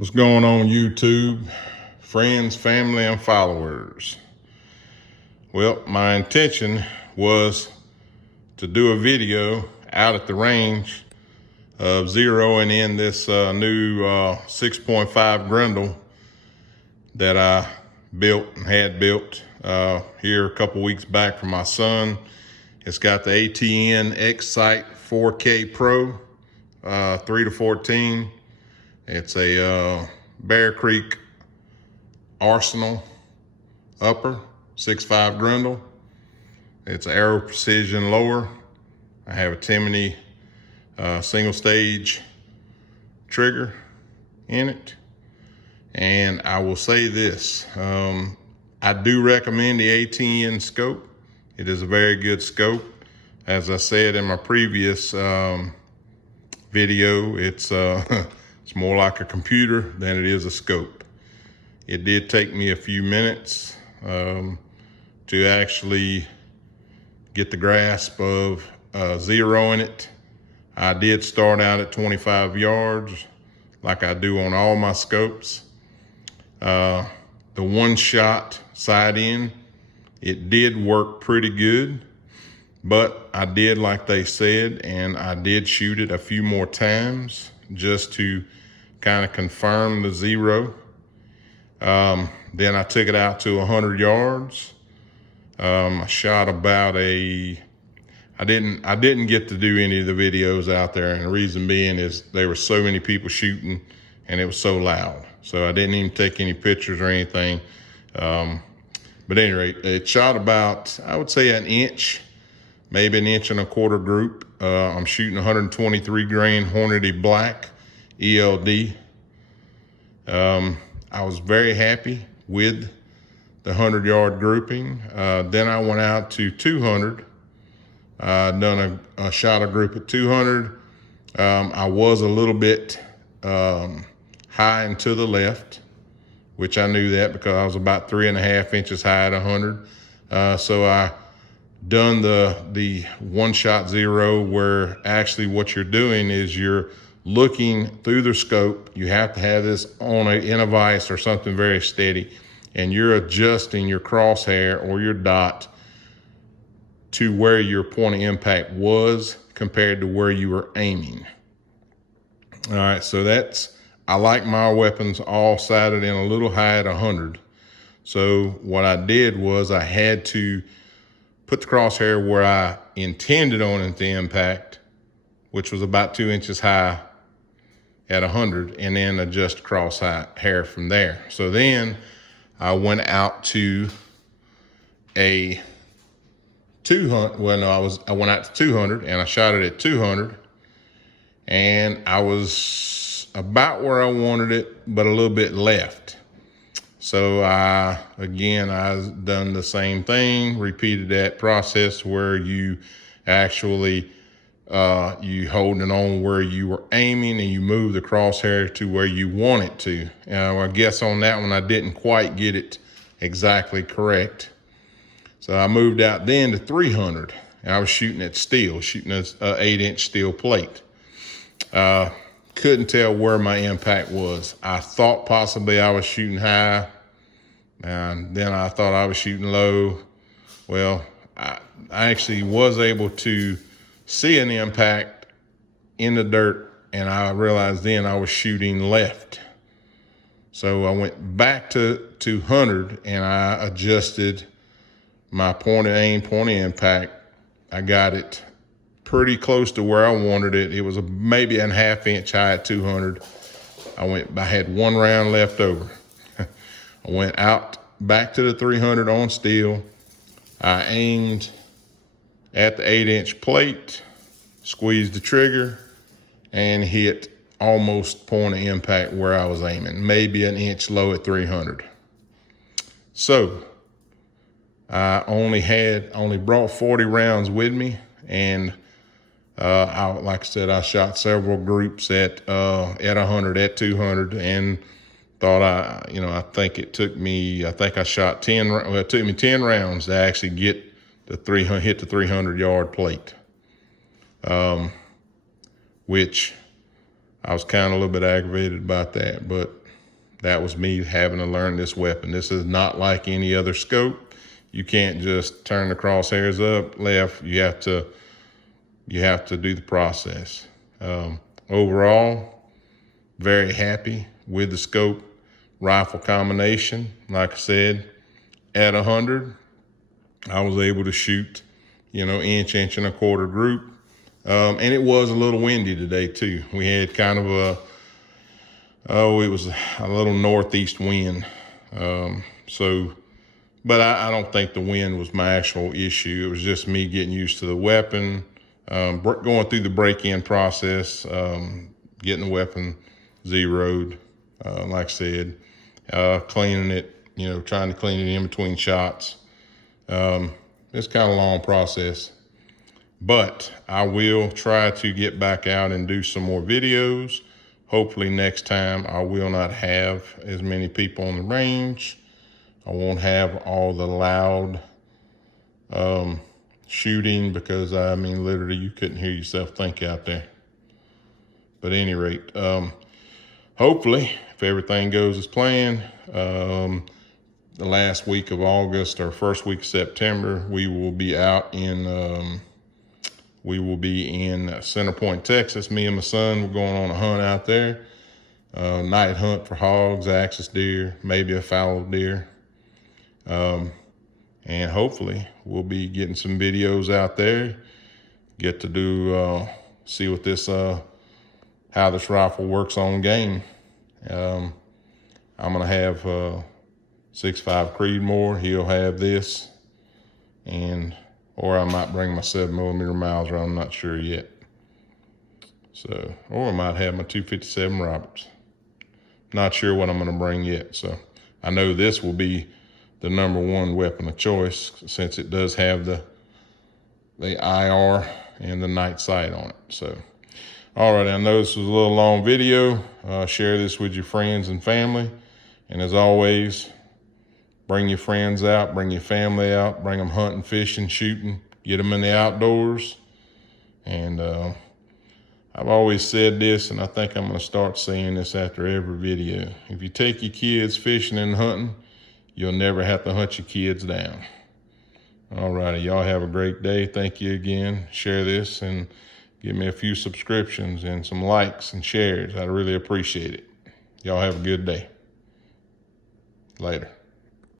What's going on YouTube, friends, family, and followers? Well, my intention was to do a video out at the range of zeroing in this new 6.5 Grendel that I built and had built here a couple weeks back for my son. It's got the ATN XSight 4K Pro 3-14. It's a Bear Creek Arsenal upper 6.5 Grendel. It's an Aero Precision lower. I have a Timony single stage trigger in it. And I will say this, I do recommend the ATN scope. It is a very good scope. As I said in my previous video, it's it's more like a computer than it is a scope. It did take me a few minutes to actually get the grasp of zeroing it. I did start out at 25 yards like I do on all my scopes. The one shot side in, it did work pretty good, but I did like they said, and I did shoot it a few more times just to kind of confirm the zero. Then I took it out to 100 yards. I shot about I didn't get to do any of the videos out there, and the reason being is there were so many people shooting and it was so loud. So I didn't even take any pictures or anything. But at any rate, it shot about, I would say, an inch, maybe an inch and a quarter group. I'm shooting 123 grain Hornady Black ELD. I was very happy with the 100-yard grouping. Then I went out to 200. Done a shot a group at 200. I was a little bit high and to the left, which I knew that because I was about 3.5 inches high at 100. So I done the one shot zero, where actually what you're doing is you're looking through the scope. You have to have this on in a vise or something very steady, and you're adjusting your crosshair or your dot to where your point of impact was compared to where you were aiming. All right, so I like my weapons all sighted in a little high at 100. So what I did was I had to put the crosshair where I intended on it to impact, which was about 2 inches high at 100, and then adjust crosshair from there. So then I went out to a 200. Well, no, I went out to 200 and I shot it at 200, and I was about where I wanted it, but a little bit left. So again, I've done the same thing, repeated that process where you actually you holding on where you were aiming, and you move the crosshair to where you want it to. I guess on that one, I didn't quite get it exactly correct. So I moved out then to 300, and I was shooting at steel, shooting an 8-inch steel plate. Couldn't tell where my impact was. I thought possibly I was shooting high, and then I thought I was shooting low. Well, I actually was able to see an impact in the dirt, and I realized then I was shooting left. So I went back to 200 and I adjusted my point of aim, point of impact. I got it pretty close to where I wanted it. It was maybe a 1/2 inch high at 200. I had one round left over. I went out back to the 300 on steel. I aimed at the 8-inch plate, squeezed the trigger, and hit almost point of impact where I was aiming, maybe an inch low at 300. So I only brought 40 rounds with me, and like I said, I shot several groups at 100, at 200, and thought I think it took me, I shot 10. Well, it took me 10 rounds to actually get hit the 300-yard plate, which I was kind of a little bit aggravated about that, but that was me having to learn this weapon. This is not like any other scope. You can't just turn the crosshairs up, left. You have to do the process. Overall, very happy with the scope rifle combination. Like I said, at 100, I was able to shoot, inch and a quarter group. And it was a little windy today too. We had kind of it was a little northeast wind. But I don't think the wind was my actual issue. It was just me getting used to the weapon, going through the break-in process, getting the weapon zeroed, like I said, cleaning it, trying to clean it in between shots. It's kind of a long process, but I will try to get back out and do some more videos. Hopefully next time I will not have as many people on the range. I won't have all the loud shooting, because literally you couldn't hear yourself think out there. But at any rate, hopefully if everything goes as planned, the last week of August or first week of September, we will be out in Center Point, Texas. Me and my son, we're going on a hunt out there. Night hunt for hogs, axis deer, maybe a fallow deer. And hopefully we'll be getting some videos out there, get to do, see what this, how this rifle works on game. I'm gonna have 6.5 Creedmoor. He'll have this, or I might bring my 7mm Mauser. I'm not sure yet. So, or I might have my 257 Roberts. Not sure what I'm gonna bring yet. So I know this will be the #1 weapon of choice, since it does have the IR and the night sight on it. So, all right, I know this was a little long video. Share this with your friends and family. And as always, bring your friends out, bring your family out, bring them hunting, fishing, shooting, get them in the outdoors. And I've always said this, and I think I'm gonna start saying this after every video. If you take your kids fishing and hunting, you'll never have to hunt your kids down. All righty, y'all have a great day. Thank you again. Share this and give me a few subscriptions and some likes and shares. I really appreciate it. Y'all have a good day. Later.